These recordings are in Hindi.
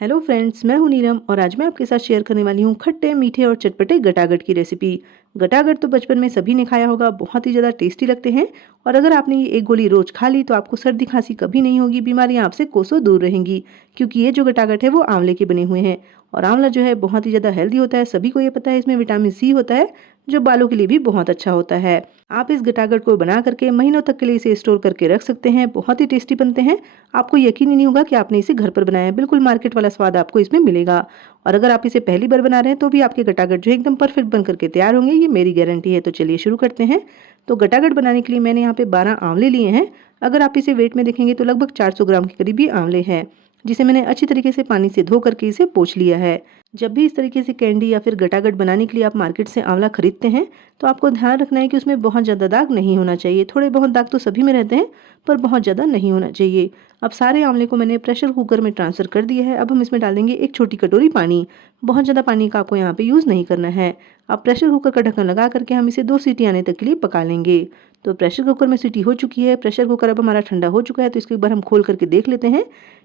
हेलो फ्रेंड्स, मैं हूं नीलम और आज मैं आपके साथ शेयर करने वाली हूं खट्टे मीठे और चटपटे गटागट की रेसिपी। गटागट तो बचपन में सभी ने खाया होगा, बहुत ही ज़्यादा टेस्टी लगते हैं। और अगर आपने ये एक गोली रोज खा ली तो आपको सर्दी खांसी कभी नहीं होगी, बीमारियां आपसे कोसों दूर रहेंगी। क्योंकि ये जो गटागट है वो आंवले के बने हुए हैं। और आंवला जो है बहुत ही ज़्यादा हेल्दी होता है, सभी को ये पता है। इसमें विटामिन सी होता है जो बालों के लिए भी बहुत अच्छा होता है। आप इस गटागट को बना करके महीनों तक के लिए इसे स्टोर करके रख सकते हैं, बहुत ही टेस्टी बनते हैं। आपको यकीन ही नहीं होगा कि आपने इसे घर पर बनाया है, बिल्कुल मार्केट वाला स्वाद आपको इसमें मिलेगा। और अगर आप इसे पहली बार बना रहे हैं तो भी आपके गटागट जो है एकदम परफेक्ट बन करके तैयार होंगे, ये मेरी गारंटी है। तो चलिए शुरू करते हैं। तो गटागट बनाने के लिए मैंने यहाँ पे 12 आंवले लिए हैं। अगर आप इसे वेट में देखेंगे तो लगभग 400 ग्राम के करीब ये आंवले हैं, जिसे मैंने अच्छी तरीके से पानी से धो करके इसे पोंछ लिया है। जब भी इस तरीके से कैंडी या फिर गटागट बनाने के लिए आप मार्केट से आंवला खरीदते हैं तो आपको ध्यान रखना है कि उसमें बहुत ज़्यादा दाग नहीं होना चाहिए। थोड़े बहुत दाग तो सभी में रहते हैं, पर बहुत ज़्यादा नहीं होना चाहिए। अब सारे आंवले को मैंने प्रेशर कुकर में ट्रांसफ़र कर दिया है। अब हम इसमें डाल देंगे एक छोटी कटोरी पानी। बहुत ज़्यादा पानी का आपको यहाँ पे यूज़ नहीं करना है। अब प्रेशर कुकर का ढक्कन लगा करके हम इसे 2 सीटी आने तक के लिए पका लेंगे। तो प्रेशर कुकर में सीटी हो चुकी है। प्रेशर कुकर अब हमारा ठंडा हो चुका है, तो इसको एक बार हम खोल करके देख लेते हैं।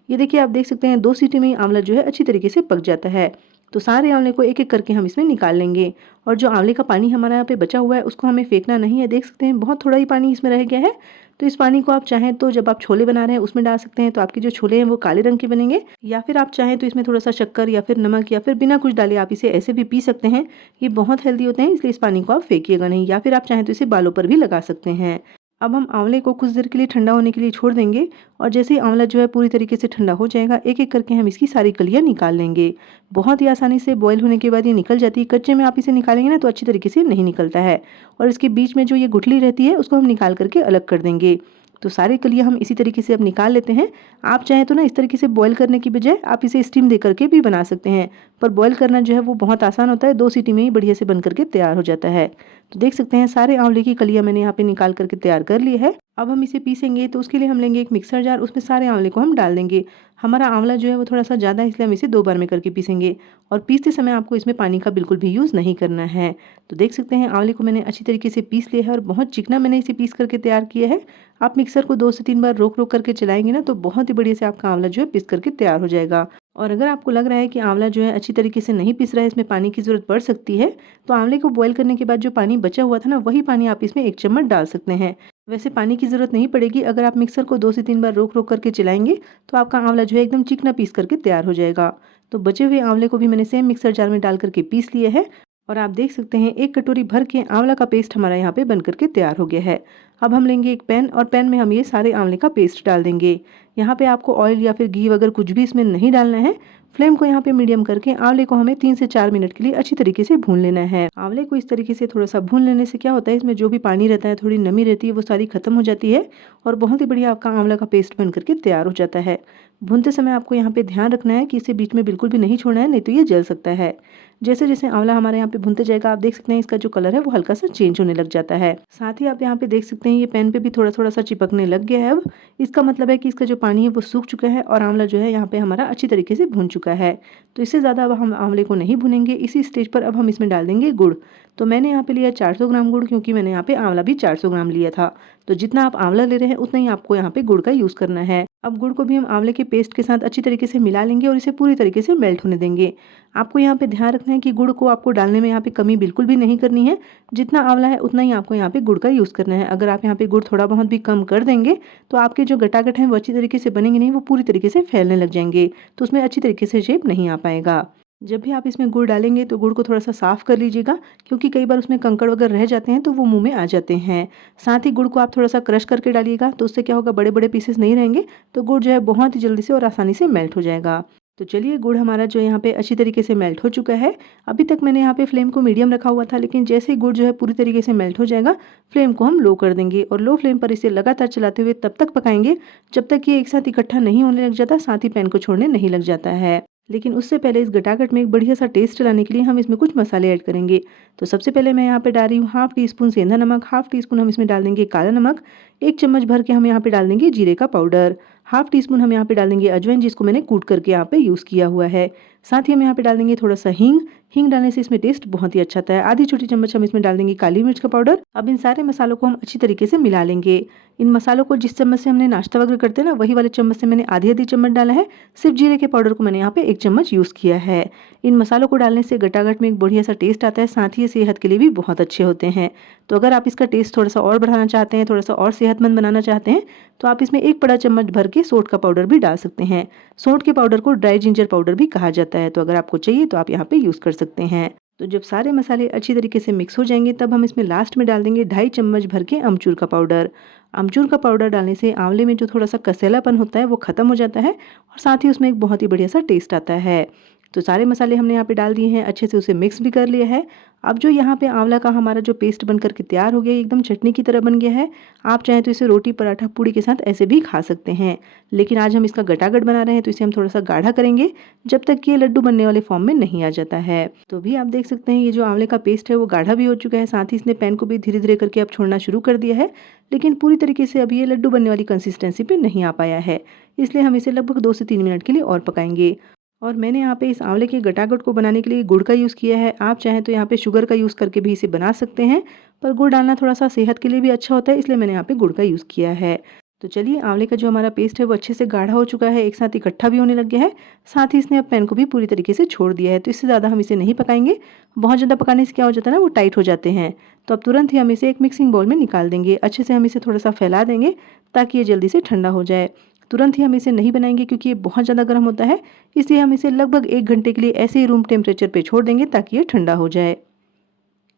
ये देखिए, आप देख सकते हैं 2 सीटी में ही आंवला जो है अच्छी तरीके से पक जाता है। तो सारे आंवले को एक एक करके हम इसमें निकाल लेंगे। और जो आंवले का पानी हमारा यहाँ पे बचा हुआ है उसको हमें फेंकना नहीं है। देख सकते हैं बहुत थोड़ा ही पानी इसमें रह गया है। तो इस पानी को आप चाहें तो जब आप छोले बना रहे हैं उसमें डाल सकते हैं, तो आपके जो छोले हैं वो काले रंग के बनेंगे। या फिर आप चाहें तो इसमें थोड़ा सा शक्कर या फिर नमक या फिर बिना कुछ डाले आप इसे ऐसे भी पी सकते हैं। ये बहुत हेल्दी होते हैं, इसलिए इस पानी को आप फेंकिएगा नहीं। या फिर आप चाहें तो इसे बालों पर भी लगा सकते हैं। अब हम आंवले को कुछ देर के लिए ठंडा होने के लिए छोड़ देंगे। और जैसे ही आंवला जो है पूरी तरीके से ठंडा हो जाएगा, एक एक करके हम इसकी सारी कलियां निकाल लेंगे। बहुत ही आसानी से बॉईल होने के बाद ये निकल जाती है। कच्चे में आप इसे निकालेंगे ना तो अच्छी तरीके से नहीं निकलता है। और इसके बीच में जो ये गुठली रहती है उसको हम निकाल करके अलग कर देंगे। तो सारी कलियां हम इसी तरीके से अब निकाल लेते हैं। आप चाहें तो ना इस तरीके से बॉईल करने की बजाय आप इसे स्टीम दे करके भी बना सकते हैं। पर बॉईल करना जो है वो बहुत आसान होता है, 2 सीटी में ही बढ़िया से बन करके तैयार हो जाता है। तो देख सकते हैं सारे आंवले की कलियां मैंने यहाँ पे निकाल करके तैयार कर ली है। अब हम इसे पीसेंगे, तो उसके लिए हम लेंगे एक मिक्सर जार, उसमें सारे आंवले को हम डाल देंगे। हमारा आंवला जो है वो थोड़ा सा ज़्यादा है, इसलिए हम इसे 2 बार में करके पीसेंगे। और पीसते समय आपको इसमें पानी का बिल्कुल भी यूज़ नहीं करना है। तो देख सकते हैं आंवले को मैंने अच्छी तरीके से पीस लिया है और बहुत चिकना मैंने इसे पीस करके तैयार किया है। आप मिक्सर को 2 से 3 बार रोक रोक करके चलाएंगे ना तो बहुत ही बढ़िया से आपका आंवला जो है पीस करके तैयार हो जाएगा। और अगर आपको लग रहा है कि आंवला जो है अच्छी तरीके से नहीं पिस रहा है, इसमें पानी की ज़रूरत पड़ सकती है, तो आंवले को बॉईल करने के बाद जो पानी बचा हुआ था ना, वही पानी आप इसमें 1 चम्मच डाल सकते हैं। वैसे पानी की ज़रूरत नहीं पड़ेगी। अगर आप मिक्सर को 2 से 3 बार रोक रोक करके चलाएंगे तो आपका आंवला जो है एकदम चिकना पीस करके तैयार हो जाएगा। तो बचे हुए आंवले को भी मैंने सेम मिक्सर जार में डाल करके पीस लिया है। और आप देख सकते हैं 1 कटोरी भर के आंवला का पेस्ट हमारा यहाँ पे बन करके तैयार हो गया है। अब हम लेंगे एक पैन और पैन में हम ये सारे आंवले का पेस्ट डाल देंगे। यहाँ पे आपको ऑयल या फिर घी वगैरह कुछ भी इसमें नहीं डालना है। फ्लेम को यहाँ पे मीडियम करके आंवले को हमें 3 से 4 मिनट के लिए अच्छी तरीके से भून लेना है। आंवले को इस तरीके से थोड़ा सा भून लेने से क्या होता है, इसमें जो भी पानी रहता है, थोड़ी नमी रहती है, वो सारी खत्म हो जाती है। और बहुत ही बढ़िया आपका आंवला का पेस्ट बन करके तैयार हो जाता है। भूनते समय आपको यहाँ पे ध्यान रखना है कि इसे बीच में बिल्कुल भी नहीं छोड़ना है, नहीं तो ये जल सकता है। जैसे जैसे आंवला हमारे यहाँ पे भूनते जाएगा, आप देख सकते हैं इसका जो कलर है वो हल्का सा चेंज होने लग जाता है। साथ ही आप यहाँ पे देख सकते हैं ये पैन पे भी थोड़ा थोड़ा सा चिपकने लग गया है। अब इसका मतलब है कि इसका जो पानी है वो सूख चुका है और आंवला जो है यहाँ पे हमारा अच्छी तरीके से भून चुका है। तो इससे ज़्यादा अब हम आंवले को नहीं भूनेंगे। इसी स्टेज पर अब हम इसमें डाल देंगे गुड़। तो मैंने यहाँ पे लिया 400 ग्राम गुड़, क्योंकि मैंने यहाँ पे आंवला भी 400 ग्राम लिया था। तो जितना आप आंवला ले रहे हैं उतना ही आपको यहाँ पे गुड़ का यूज़ करना है। अब गुड़ को भी हम आंवले के पेस्ट के साथ अच्छी तरीके से मिला लेंगे और इसे पूरी तरीके से मेल्ट होने देंगे। आपको यहाँ पे ध्यान रखना है कि गुड़ को आपको डालने में यहाँ पे कमी बिल्कुल भी नहीं करनी है। जितना आंवला है उतना ही आपको यहाँ पे गुड़ का यूज़ करना है। अगर आप यहाँ पे गुड़ थोड़ा बहुत भी कम कर देंगे तो आपके जो गटागट हैं वो अच्छी तरीके से बनेंगे नहीं, वो पूरी तरीके से फैलने लग जाएंगे। तो उसमें अच्छी तरीके से शेप नहीं आ पाएगा। जब भी आप इसमें गुड़ डालेंगे तो गुड़ को थोड़ा सा साफ़ कर लीजिएगा, क्योंकि कई बार उसमें कंकड़ वगैरह रह जाते हैं तो वो मुंह में आ जाते हैं। साथ ही गुड़ को आप थोड़ा सा क्रश करके डालिएगा, तो उससे क्या होगा, बड़े बड़े पीसेस नहीं रहेंगे, तो गुड़ जो है बहुत ही जल्दी से और आसानी से मेल्ट हो जाएगा। तो चलिए, गुड़ हमारा जो यहाँ पे अच्छी तरीके से मेल्ट हो चुका है। अभी तक मैंने यहाँ पे फ्लेम को मीडियम रखा हुआ था, लेकिन जैसे ही गुड़ जो है पूरी तरीके से मेल्ट हो जाएगा, फ्लेम को हम लो कर देंगे और लो फ्लेम पर इसे लगातार चलाते हुए तब तक पकाएंगे जब तक ये एक साथ इकट्ठा नहीं होने लग जाता, साथ ही पैन को छोड़ने नहीं लग जाता है। लेकिन उससे पहले इस गटागट में एक बढ़िया सा टेस्ट लाने के लिए हम इसमें कुछ मसाले ऐड करेंगे। तो सबसे पहले मैं यहाँ पे डाल रही हूँ हाफ टी स्पून सेंधा नमक, हाफ टी स्पून हम इसमें डाल देंगे काला नमक, 1 चम्मच भर के हम यहाँ पे डाल देंगे जीरे का पाउडर, हाफ टी स्पून हम यहाँ पे डाल देंगे अजवाइन, जिसको मैंने कूट करके यहाँ पे यूज़ किया हुआ है। साथ ही हम यहाँ पे डाल देंगे थोड़ा सा हींग। हींग डालने से इसमें टेस्ट बहुत ही अच्छा आता है। आधी छोटी चम्मच हम इसमें डाल देंगे काली मिर्च का पाउडर। अब इन सारे मसालों को हम अच्छी तरीके से मिला लेंगे। इन मसालों को जिस चम्मच से हमने नाश्ता वगैरह करते हैं ना, वही वाले चम्मच से मैंने आधी चम्मच डाला है। सिर्फ जीरे के पाउडर को मैंने यहाँ पे 1 चम्मच यूज़ किया है। इन मसालों को डालने से गटागट में एक बढ़िया सा टेस्ट आता है, साथ ही ये सेहत के लिए भी बहुत अच्छे होते हैं। तो अगर आप इसका टेस्ट थोड़ा सा और बढ़ाना चाहते हैं, थोड़ा सा और सेहतमंद बनाना चाहते हैं, तो आप इसमें 1 बड़ा चम्मच भर के सौंठ का पाउडर भी डाल सकते हैं। सौंठ के पाउडर को ड्राई जिंजर पाउडर भी कहा जाता है, तो अगर आपको चाहिए तो आप यहाँ पे यूज़ कर सकते हैं। तो जब सारे मसाले अच्छी तरीके से मिक्स हो जाएंगे, तब हम इसमें लास्ट में डाल देंगे 2.5 चम्मच भर के अमचूर का पाउडर। अमचूर का पाउडर डालने से आंवले में जो थोड़ा सा कसेलापन होता है वो ख़त्म हो जाता है और साथ ही उसमें एक बहुत ही बढ़िया सा टेस्ट आता है। तो सारे मसाले हमने यहाँ पे डाल दिए हैं, अच्छे से उसे मिक्स भी कर लिया है। अब जो यहाँ पे आंवला का हमारा जो पेस्ट बनकर के तैयार हो गया, एकदम चटनी की तरह बन गया है। आप चाहें तो इसे रोटी, पराठा, पूड़ी के साथ ऐसे भी खा सकते हैं, लेकिन आज हम इसका गटागट बना रहे हैं तो इसे हम थोड़ा सा गाढ़ा करेंगे, जब तक कि ये लड्डू बनने वाले फॉर्म में नहीं आ जाता है। तो भी आप देख सकते हैं ये जो आंवले का पेस्ट है वो गाढ़ा भी हो चुका है, साथ ही इसने पैन को भी धीरे धीरे करके अब छोड़ना शुरू कर दिया है, लेकिन पूरी तरीके से अभी ये लड्डू बनने वाली कंसिस्टेंसी पे नहीं आ पाया है। इसलिए हम इसे लगभग 2 से 3 मिनट के लिए और पकाएंगे। और मैंने यहाँ पे इस आंवले के गटागट को बनाने के लिए गुड़ का यूज़ किया है। आप चाहें तो यहाँ पे शुगर का यूज़ करके भी इसे बना सकते हैं, पर गुड़ डालना थोड़ा सा सेहत के लिए भी अच्छा होता है, इसलिए मैंने यहाँ पे गुड़ का यूज़ किया है। तो चलिए, आंवले का जो हमारा पेस्ट है वो अच्छे से गाढ़ा हो चुका है, एक साथ इकट्ठा भी होने लग गया है, साथ ही इसने अब पैन को भी पूरी तरीके से छोड़ दिया है। तो इससे ज़्यादा हम इसे नहीं पकाएंगे, बहुत ज़्यादा पकाने से क्या हो जाता है ना, वो टाइट हो जाते हैं। तो अब तुरंत ही हम इसे एक मिक्सिंग बाउल में निकाल देंगे। अच्छे से हम इसे थोड़ा सा फैला देंगे ताकि ये जल्दी से ठंडा हो जाए। तुरंत ही हम इसे नहीं बनाएंगे क्योंकि ये बहुत ज़्यादा गर्म होता है, इसलिए हम इसे लगभग 1 घंटे के लिए ऐसे ही रूम टेम्परेचर पे छोड़ देंगे ताकि ये ठंडा हो जाए।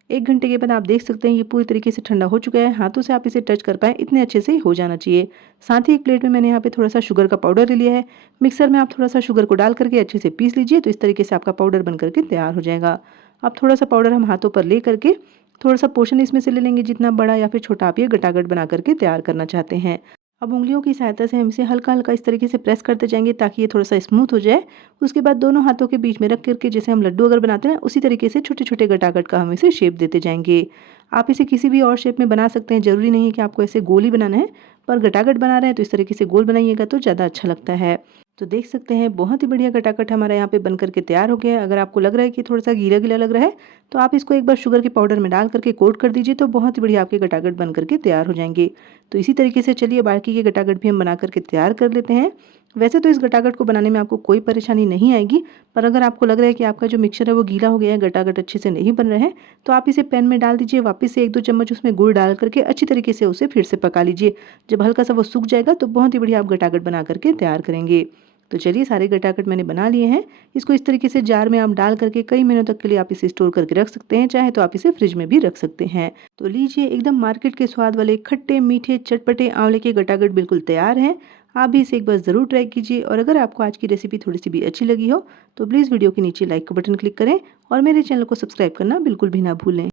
1 घंटे के बाद आप देख सकते हैं ये पूरी तरीके से ठंडा हो चुका है। हाथों से आप इसे टच कर पाएँ इतने अच्छे से हो जाना चाहिए। साथ ही एक प्लेट में मैंने यहाँ पे थोड़ा सा शुगर का पाउडर ले लिया है। मिक्सर में आप थोड़ा सा शुगर को डाल करके अच्छे से पीस लीजिए, तो इस तरीके से आपका पाउडर बन करके तैयार हो जाएगा। अब थोड़ा सा पाउडर हम हाथों पर ले करके थोड़ा सा पोर्शन इसमें से ले लेंगे, जितना बड़ा या फिर छोटा आप ये गटागट बना करके तैयार करना चाहते हैं। अब उंगलियों की सहायता से हम इसे हल्का हल्का इस तरीके से प्रेस करते जाएंगे ताकि ये थोड़ा सा स्मूथ हो जाए। उसके बाद दोनों हाथों के बीच में रख करके, जैसे हम लड्डू अगर बनाते हैं उसी तरीके से छोटे छोटे गटागट का हम इसे शेप देते जाएंगे। आप इसे किसी भी और शेप में बना सकते हैं, ज़रूरी नहीं है कि आपको ऐसे गोल ही बनाना है, पर गटागट बना रहे हैं तो इस तरीके से गोल बनाइएगा तो ज़्यादा अच्छा लगता है। तो देख सकते हैं बहुत ही बढ़िया गटागट हमारा यहाँ पे बन करके तैयार हो गया है। अगर आपको लग रहा है कि थोड़ा सा गीला गीला लग रहा है, तो आप इसको एक बार शुगर के पाउडर में डाल करके कोट कर दीजिए, तो बहुत ही बढ़िया आपके गटागट बन करके तैयार हो जाएंगे। तो इसी तरीके से चलिए बाकी के गटागट भी हम बना करके तैयार कर लेते हैं। वैसे तो इस गटागट को बनाने में आपको कोई परेशानी नहीं आएगी, पर अगर आपको लग रहा है कि आपका जो मिक्सचर है वो गीला हो गया है, गटागट अच्छे से नहीं बन रहे हैं, तो आप इसे पैन में डाल दीजिए। वापस से 1-2 चम्मच उसमें गुड़ डाल करके अच्छी तरीके से उसे फिर से पका लीजिए। जब हल्का सा वो सूख जाएगा तो बहुत ही बढ़िया आप गटागट बना करके तैयार करेंगे। तो चलिए, सारे गटागट मैंने बना लिए हैं। इसको इस तरीके से जार में आप डाल करके कई महीनों तक के लिए आप इसे स्टोर करके रख सकते हैं, चाहे तो आप इसे फ्रिज में भी रख सकते हैं। तो लीजिए, एकदम मार्केट के स्वाद वाले खट्टे मीठे चटपटे आंवले के गटागट बिल्कुल तैयार हैं। आप भी इसे एक बार ज़रूर ट्राई कीजिए, और अगर आपको आज की रेसिपी थोड़ी सी भी अच्छी लगी हो तो प्लीज़ वीडियो के नीचे लाइक का बटन क्लिक करें और मेरे चैनल को सब्सक्राइब करना बिल्कुल भी ना भूलें।